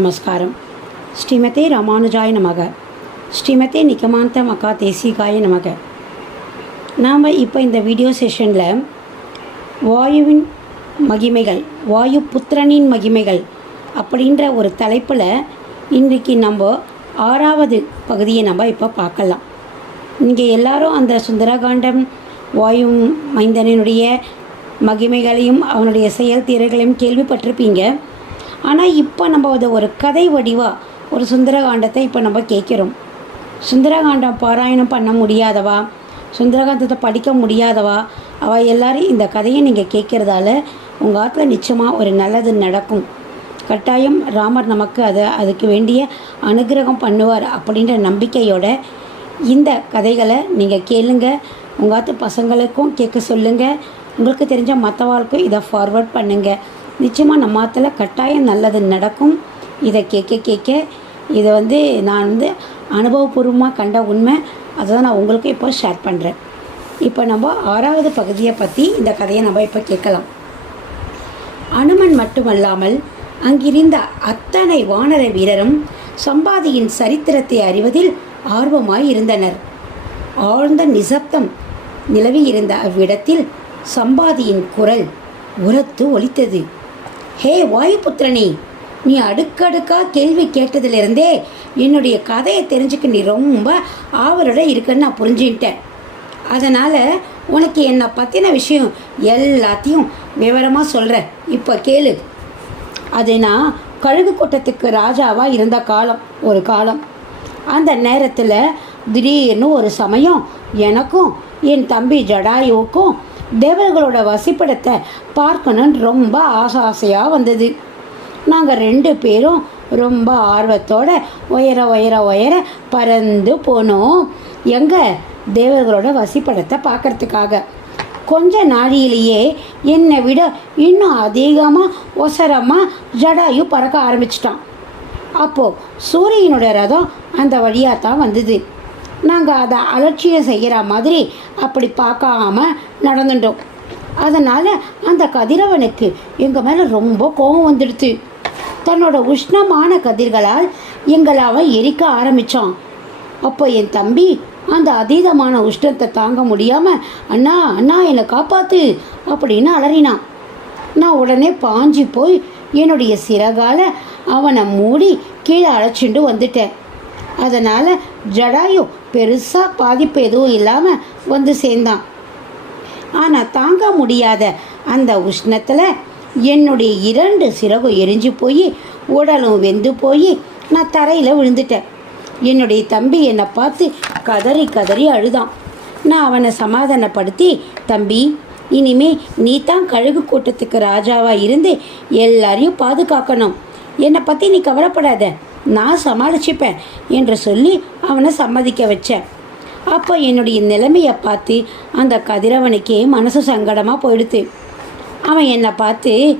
நமஸ்காரம். ஸ்ரீமதே ராமானுஜாய நமக. ஸ்ரீமதே நிகமாந்த மகா தேசிகாய நமக. நாம் இப்போ இந்த வீடியோ செஷனில் வாயுவின் மகிமைகள் வாயு புத்திரனின் மகிமைகள் அப்படின்ற ஒரு தலைப்பில் இன்றைக்கு நம்ம ஆறாவது பகுதியை நம்ம இப்போ பார்க்கலாம். இங்கே எல்லாரும் அந்த சுந்தரகாண்டம் வாயு மைந்தனினுடைய மகிமைகளையும் அவனுடைய செயல்திறர்களையும் கேள்விப்பட்டிருப்பீங்க. ஆனால் இப்போ நம்ம அதை ஒரு கதை வடிவாக ஒரு சுந்தரகாண்டத்தை இப்போ நம்ம கேட்குறோம். சுந்தரகாண்டம் பாராயணம் பண்ண முடியாதவா? சுந்தரகாந்தத்தை படிக்க முடியாதவா? அவள் எல்லாரும் இந்த கதையை நீங்கள் கேட்குறதால உங்கள் ஆற்றுல நிச்சயமாக ஒரு நல்லது நடக்கும். கட்டாயம் ராமர் நமக்கு அதை அதுக்கு வேண்டிய அனுகிரகம் பண்ணுவார் அப்படின்ற நம்பிக்கையோட இந்த கதைகளை நீங்கள் கேளுங்க. உங்கள் ஆற்று பசங்களுக்கும் கேட்க சொல்லுங்கள் உங்களுக்கு தெரிஞ்ச மற்றவாளுக்கும் இதை ஃபார்வர்ட் பண்ணுங்கள் நிச்சயமாக நம்ம ஆற்றுல கட்டாயம் நல்லது நடக்கும். இதை கேட்க கேட்க இதை வந்து நான் வந்து அனுபவபூர்வமாக கண்ட உண்மை அதை தான் நான் உங்களுக்கும் இப்போ ஷேர் பண்ணுறேன் இப்போ நம்ம ஆறாவது பகுதியை பற்றி இந்த கதையை நம்ம இப்போ கேட்கலாம். அனுமன் மட்டுமல்லாமல் அங்கிருந்த அத்தனை வானர வீரரும் சம்பாதியின் சரித்திரத்தை அறிவதில் ஆர்வமாய் இருந்தனர். ஆழ்ந்த நிசப்தம் நிலவியிருந்த அவ்விடத்தில் சம்பாதியின் குரல் உரத்து ஒலித்தது. ஹே வாயுபுத்திரனே நீ அடுக்கடுக்காக கேள்வி கேட்டதுலேருந்தே என்னுடைய கதையை தெரிஞ்சுக்க நீ ரொம்ப ஆவலோட இருக்குன்னு நான் புரிஞ்சுக்கிட்டேன். அதனால் உனக்கு என்னை பற்றின விஷயம் எல்லாத்தையும் விவரமாக சொல்கிறேன் இப்போ கேளு. அது நான் கழுகு கூட்டத்துக்கு ராஜாவாக இருந்த காலம் ஒரு காலம். அந்த நேரத்தில் திடீர்னு ஒரு சமயம் எனக்கும் என் தம்பி ஜடாயுவுக்கும் தேவர்களோட வசிப்பிடத்தை பார்க்கணுன்னு ரொம்ப ஆசை ஆசையாக வந்தது. நாங்கள் ரெண்டு பேரும் ரொம்ப ஆர்வத்தோட உயர உயர உயர பறந்து போனோம். எங்கே? தேவர்களோட வசிப்படத்தை பார்க்கறதுக்காக. கொஞ்ச நாழியிலேயே என்னை விட இன்னும் அதிகமாக ஒசரமாக ஜடாயு பறக்க ஆரம்பிச்சிட்டான். அப்போது சூரியனோட ரதம் அந்த வழியாக தான் வந்தது. நாங்கள் அதை அலட்சியம் செய்கிற மாதிரி அப்படி பார்க்காம நடந்துட்டோம். அதனால் அந்த கதிரவனுக்கு எங்கள் மேலே ரொம்ப கோபம் வந்துடுச்சு தன்னோட உஷ்ணமான கதிர்களால் எங்களை அவன் எரிக்க ஆரம்பித்தான் அப்போ என் தம்பி அந்த அதீதமான உஷ்ணத்தை தாங்க முடியாமல் அண்ணா அண்ணா என்னை காப்பாத்து அப்படின்னு அலறினான். நான் உடனே பாஞ்சி போய் என்னுடைய சிறகால அவனை மூடி கீழே அழைச்சிட்டு வந்துட்டேன். அதனால் ஜடாயு பெருசாக பாதிப்பு எதுவும் இல்லாமல் வந்து சேர்ந்தான். ஆனால் தாங்க முடியாத அந்த உஷ்ணத்தில் என்னுடைய இரண்டு சிறகும் எரிஞ்சு போய் உடலும் வெந்து போய் நான் தரையில் விழுந்துட்டேன். என்னுடைய தம்பி என்னை பார்த்து கதறி கதறி அழுதான். நான் அவனை சமாதானப்படுத்தி தம்பி இனிமே நீ தான் கழுகு கூட்டத்துக்கு ராஜாவாக இருந்து எல்லாரையும் பாதுகாக்கணும். என்னை பற்றி நீ கவலைப்படாத. நான் சமாளிச்சுப்பேன் என்று சொல்லி அவனை சம்மதிக்க வச்சேன். அப்போ என்னுடைய நிலைமையை பார்த்து அந்த கதிரவனுக்கே மனசு சங்கடமாக போயிடுது அவன் என்னை பார்த்து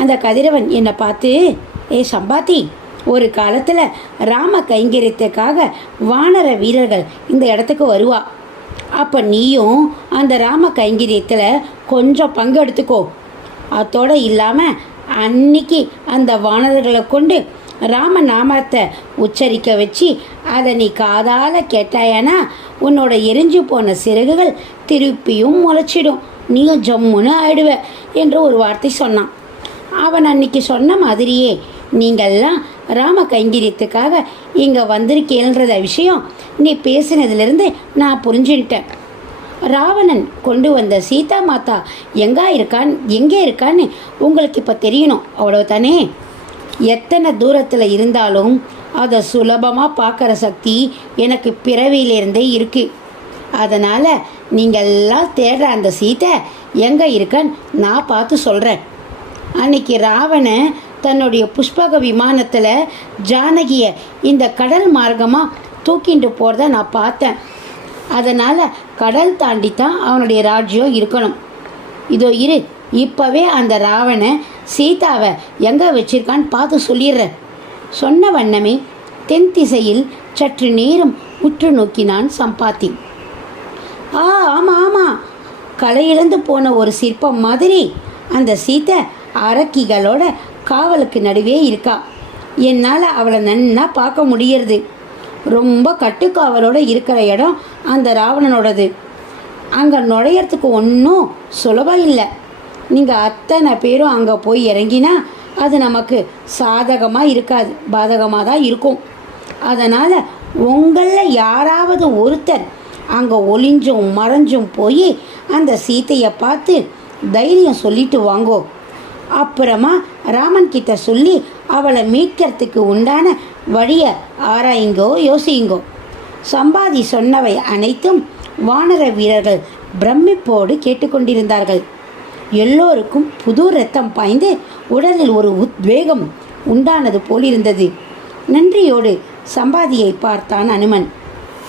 அந்த கதிரவன் என்னை பார்த்து ஏ சம்பாத்தி ஒரு காலத்தில் ராம கைங்கரியத்துக்காக வானர வீரர்கள் இந்த இடத்துக்கு வருவா. அப்போ நீயும் அந்த ராம கைங்கரியத்தில் கொஞ்சம் பங்கு எடுத்துக்கோ அதோடு இல்லாமல் அன்னைக்கு அந்த வானரர்களை கொண்டு ராம நாமத்தை உச்சரிக்க வச்சு அதை நீ காதால் கேட்டாயனா உன்னோட எரிஞ்சு போன சிறகுகள் திருப்பியும் முளைச்சிடும். நீயும் ஜம்முன்னு ஆயிடுவ என்று ஒரு வார்த்தை சொன்னான். அவன் அன்னைக்கு சொன்ன மாதிரியே நீங்கள்லாம் ராம கைங்கரியத்துக்காக இங்கே வந்திருக்கேன்றத விஷயம் நீ பேசினதுலேருந்து நான் புரிஞ்சுக்கிட்டேன் ராவணன் கொண்டு வந்த சீதா மாதா எங்கே இருக்கான் எங்கே இருக்கான்னு உங்களுக்கு இப்போ தெரியணும் அவ்வளோ தானே எத்தனை தூரத்தில் இருந்தாலும் அதை சுலபமாக பார்க்குற சக்தி எனக்கு பிறவியிலேருந்தே இருக்குது அதனால் நீங்கள் எல்லாம் தேடுற அந்த சீட்டை எங்கே இருக்கன்னு நான் பார்த்து சொல்கிறேன் அன்னைக்கு ராவணன் தன்னுடைய புஷ்பக விமானத்தில் ஜானகியை இந்த கடல் மார்க்கமாக தூக்கிட்டு போகிறத நான் பார்த்தேன். அதனால் கடல் தாண்டி தான் அவனுடைய ராஜ்யம் இருக்கணும். இதோ இரு இப்போவே அந்த ராவணன் சீதாவை எங்கே வச்சிருக்கான்னு பார்த்து சொல்லிடுறேன் சொன்ன வண்ணமே தென் திசையில் சற்று நேரம் உற்று நோக்கினான் சம்பாத்தி. ஆ ஆமாம் ஆமாம் கலையிழந்து போன ஒரு சிற்பம் மாதிரி. அந்த சீத்தை அரக்கிகளோட காவலுக்கு நடுவே இருக்கா. என்னால் அவளை நன்னா பார்க்க முடியறது. ரொம்ப கட்டுக்காவலோட இருக்கிற இடம் அந்த ராவணனோடது. அங்கே நுழையறதுக்கு ஒன்றும் சுலபம் இல்லை. நீங்கள் அத்தனை பேரும் அங்கே போய் இறங்கினா அது நமக்கு சாதகமாக இருக்காது. பாதகமாக தான் இருக்கும். அதனால் உங்களில் யாராவது ஒருத்தர் அங்கே ஒளிஞ்சும் மறைஞ்சும் போய் அந்த சீத்தையை பார்த்து தைரியம் சொல்லிட்டு வாங்கோ. அப்புறமா ராமன் கிட்ட சொல்லி அவளை மீட்கிறதுக்கு உண்டான வழியை ஆராயுங்கோ யோசியுங்கோ சம்பாதி சொன்னவை அனைத்தும் வானர வீரர்கள் பிரமிப்போடு கேட்டுக்கொண்டிருந்தார்கள். எல்லோருக்கும் புது ரத்தம் பாய்ந்து உடலில் ஒரு உத்வேகம் உண்டானது போலிருந்தது. நன்றியோடு சம்பாதியை பார்த்தான் அனுமன்.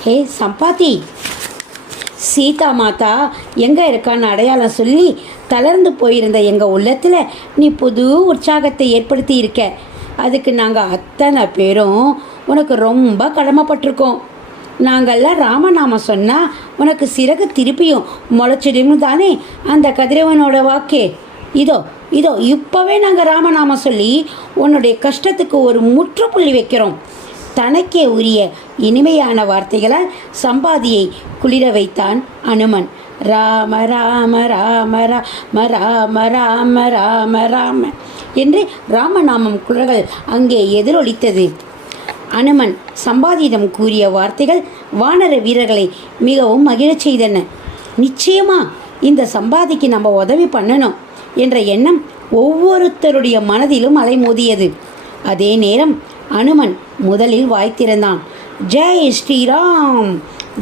ஹே சம்பாதி! சீதா மாதா எங்கே இருக்கான்னு அடையாளம் சொல்லி தளர்ந்து போயிருந்த எங்கள் உள்ளத்தில் நீ புது உற்சாகத்தை ஏற்படுத்தி இருக்க. அதுக்கு நாங்கள் அத்தனை பேரும் உனக்கு ரொம்ப கடமைப்பட்டிருக்கோம். நாங்கள்லாம் ராமநாமம் சொன்னால் உனக்கு சிறகு திருப்பியும் முளைச்சிடும்னு தானே? அந்த கதிரவனோட வாக்கே. இதோ இதோ இப்போவே நாங்கள் ராமநாமம் சொல்லி உன்னுடைய கஷ்டத்துக்கு ஒரு முற்றுப்புள்ளி வைக்கிறோம். தனக்கே உரிய இனிமையான வார்த்தைகளால் சம்பாதியை குளிர வைத்தான் அனுமன். ராம ராம ராம ராம ராம ராம ராம ராம என்று ராமநாமம் குரல்கள் அங்கே எதிரொலித்தது. அனுமன் சம்பாதியிடம் கூறிய வார்த்தைகள் வானர வீரர்களை மிகவும் மகிழச் செய்தன. நிச்சயமா இந்த சம்பாதிக்கு நம்ம உதவி பண்ணணும் என்ற எண்ணம் ஒவ்வொருத்தருடைய மனதிலும் அலைமோதியது. அதே நேரம் அனுமன் முதலில் வாய்த்திருந்தான் ஜெய் ஸ்ரீராம்!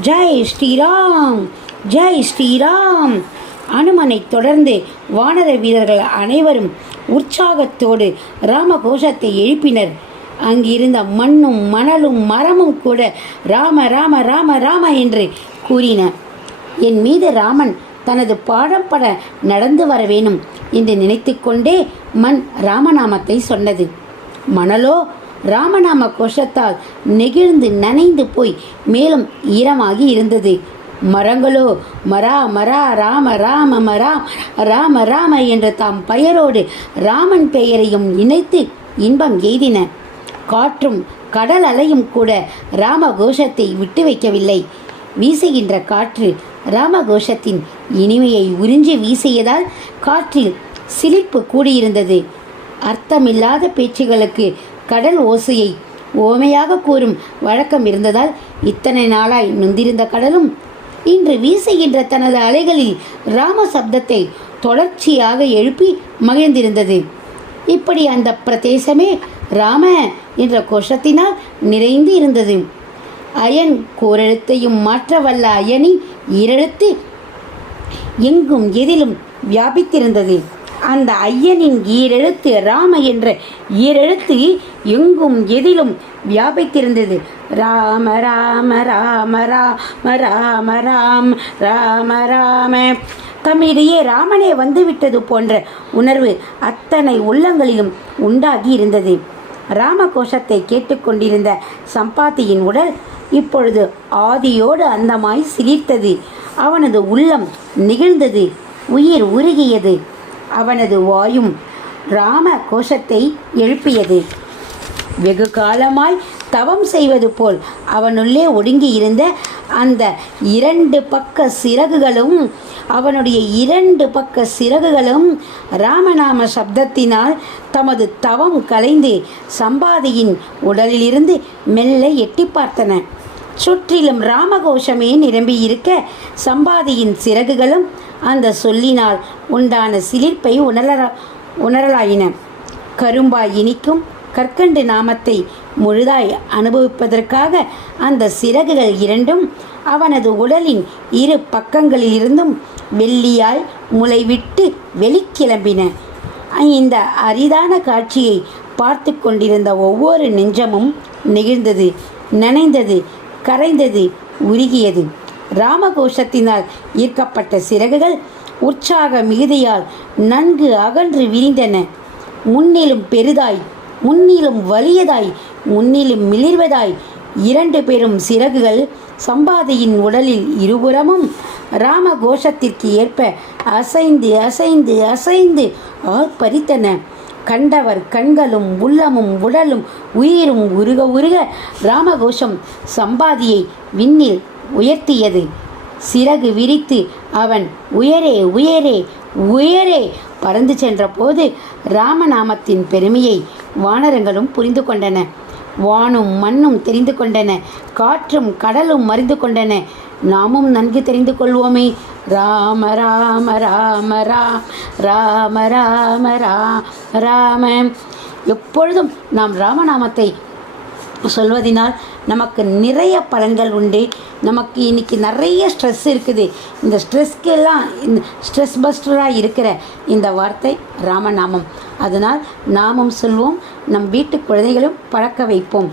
ஜெய் ஸ்ரீராம்! ஜெய் ஸ்ரீராம்! அனுமனை தொடர்ந்து வானர வீரர்கள் அனைவரும் உற்சாகத்தோடு ராமகோஷத்தை எழுப்பினர். அங்கிருந்த மண்ணும் மணலும் மரமும் கூட ராம ராம ராம ராம என்று கூறின. என் மீது ராமன் தனது பாடம் பட நடந்து வர வேணும் என்று நினைத்துக்கொண்டே மண் ராமநாமத்தை சொன்னது. மணலோ ராமநாம கோஷத்தால் நெகிழ்ந்து நனைந்து போய் மேலும் ஈரமாகி இருந்தது. மரங்களோ மரா மரா ராம ராம மரா ராம ராம என்று தாம் பெயரோடு ராமன் பெயரையும் இணைத்து இன்பம் எய்தின. காற்றும் கடல் அலையும் கூட ராம கோஷத்தை விட்டு வைக்கவில்லை. வீசுகின்ற காற்று ராமகோஷத்தின் இனிமையை உறிஞ்சி வீசியதால் காற்றில் சிலிர்ப்பு கூடியிருந்தது. அர்த்தமில்லாத பேச்சுகளுக்கு கடல் ஓசையை ஓமையாக கூறும் வழக்கம் இருந்ததால் இத்தனை நாளாய் நொந்திருந்த கடலும் இன்று வீசுகின்ற தனது அலைகளில் ராம சப்தத்தை தொடர்ச்சியாக எழுப்பி மகிழ்ந்திருந்தது. இப்படி அந்த பிரதேசமே ராம என்ற கோஷத்தினால் நிறைந்து இருந்தது. அயன் கோரெழுத்தையும் மாற்ற வல்ல அயனி ஈரெழுத்து எங்கும் எதிலும் வியாபித்திருந்தது. அந்த ஐயனின் ஈரெழுத்து ராம என்ற ஈரெழுத்து எங்கும் எதிலும் வியாபித்திருந்தது. ராம ராம ராம ராம ராம ராம் ராம ராம. தம்மிடையே ராமனே வந்துவிட்டது போன்ற உணர்வு அத்தனை உள்ளங்களிலும் உண்டாகி இருந்தது ராம கோஷத்தை கேட்டுக்கொண்டிருந்த சம்பாத்தியின் உடல் இப்பொழுது ஆதியோடு அந்தமாய் சிரித்தது அவனது உள்ளம் நிகழ்ந்தது உயிர் உருகியது. அவனது வாயும் ராம கோஷத்தை எழுப்பியது. வெகு காலமாய் தவம் செய்வது போல் அவனுள்ளே ஒடுங்கி இருந்த அந்த இரண்டு பக்க சிறகுகளும் அவனுடைய இரண்டு பக்க சிறகுகளும் ராமநாம சப்தத்தினால் தமது தவம் கலைந்து சம்பாதியின் உடலிலிருந்து மெல்ல எட்டி பார்த்தன. சுற்றிலும் ராமகோஷமே நிரம்பி இருக்க சம்பாதியின் சிறகுகளும் அந்த சொல்லினால் உண்டான சிலிர்ப்பை உணர உணரலாயின. கரும்பாய் இனிக்கும் கற்கண்டு நாமத்தை முழுதாய் அனுபவிப்பதற்காக அந்த சிறகுகள் இரண்டும் அவனது உடலின் இரு பக்கங்களிலிருந்தும் வெள்ளியாய் முளைவிட்டு வெளிக்கிளம்பின. இந்த அரிதான காட்சியை பார்த்து கொண்டிருந்த ஒவ்வொரு நெஞ்சமும் நெகிழ்ந்தது நனைந்தது கரைந்தது உருகியது. ராமகோஷத்தினால் ஈர்க்கப்பட்ட சிறகுகள் உற்சாக மிகுதியால் நன்கு அகன்று விரிந்தன. முன்னிலும் பெரிதாய் முன்னிலும் வலியதாய் முன்னிலும் மிளிர்வதாய் இரண்டு பெரும் சிறகுகள் சம்பாதியின் உடலில் இருபுறமும் ராம கோஷத்திற்கு ஏற்ப அசைந்து அசைந்து அசைந்து ஆர்ப்பரித்தன. கண்டவர் கண்களும் உள்ளமும் உடலும் உயிரும் உருக உருக ராமகோஷம் சம்பாதியை விண்ணில் உயர்த்தியது. சிறகு விரித்து அவன் உயரே உயரே உயரே பறந்து சென்றபோது ராமநாமத்தின் பெருமையை வானரங்களும் புரிந்து கொண்டன. வானும் மண்ணும் தெரிந்து கொண்டன. காற்றும் கடலும் மறிந்து கொண்டன. நாமும் நன்கு தெரிந்து கொள்வோமே. ராம ராம ராம ராம் ராம ராம ராம ராம. எப்பொழுதும் நாம் ராமநாமத்தை சொல்வதினால் நமக்கு நிறைய பலன்கள் உண்டு. நமக்கு இன்னைக்கு நிறைய ஸ்ட்ரெஸ் இருக்குது. இந்த ஸ்ட்ரெஸ்க்கெல்லாம் இந்த ஸ்ட்ரெஸ் பஸ்டராக இருக்கிற இந்த வார்த்தை ராமநாமம். அதனால் நாமும் சொல்வோம் நம் வீட்டு குழந்தைகளும் பழக்க வைப்போம்.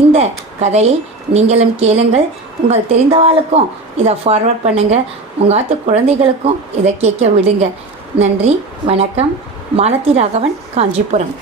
இந்த கதையை நீங்களும் கேளுங்கள். உங்கள் தெரிந்தவாளுக்கும் இதை ஃபார்வர்ட் பண்ணுங்கள் உங்கள் ஆத்து குழந்தைகளுக்கும் இதை கேட்க விடுங்க. நன்றி வணக்கம். மாலத்தி ராகவன் காஞ்சிபுரம்.